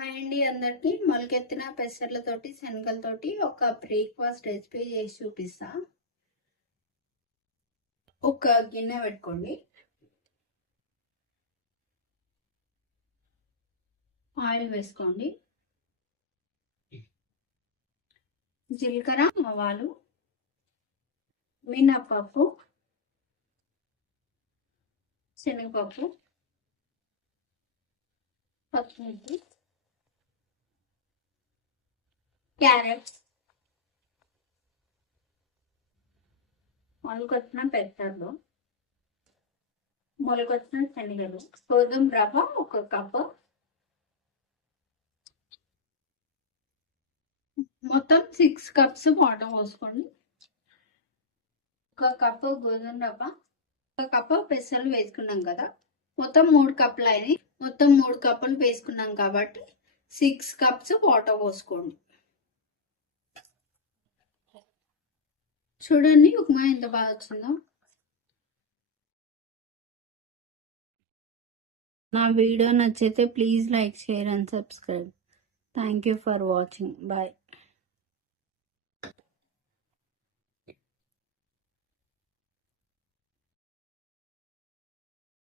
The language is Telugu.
హాయ్ అండి అందరికి. మొలకెత్తిన పెసర్లతోటి శనగలతోటి ఒక బ్రేక్ఫాస్ట్ రెసిపీ చేసి చూపిస్తా. ఒక గిన్నె పెట్టుకోండి, ఆయిల్ వేసుకోండి, జీలకర్ర, ఆవాలు, మినపప్పు, శనగపప్పు, పచ్చిమిర్చి, క్యారెట్, మొలకొచ్చిన పెసర్లు, మొలకొచ్చిన శనగలు, గోధుమ రవ్వ 1 కప్పు, మొత్తం 6 కప్స్ వాటర్ పోసుకోండి. 1 కప్పు గోధుమ రవ్వ, 1 కప్పు పెసర్లు వేసుకున్నాం కదా, మొత్తం 3 కప్పులు అయినాయి. మొత్తం 3 కప్పులు వేసుకున్నాం కాబట్టి 6 కప్స్ వాటర్ పోసుకోండి. చూడండి ఉప్మా ఎంత బాగా వచ్చిందో. నా వీడియో నచ్చితే please like, share and subscribe. Thank you for watching. Bye.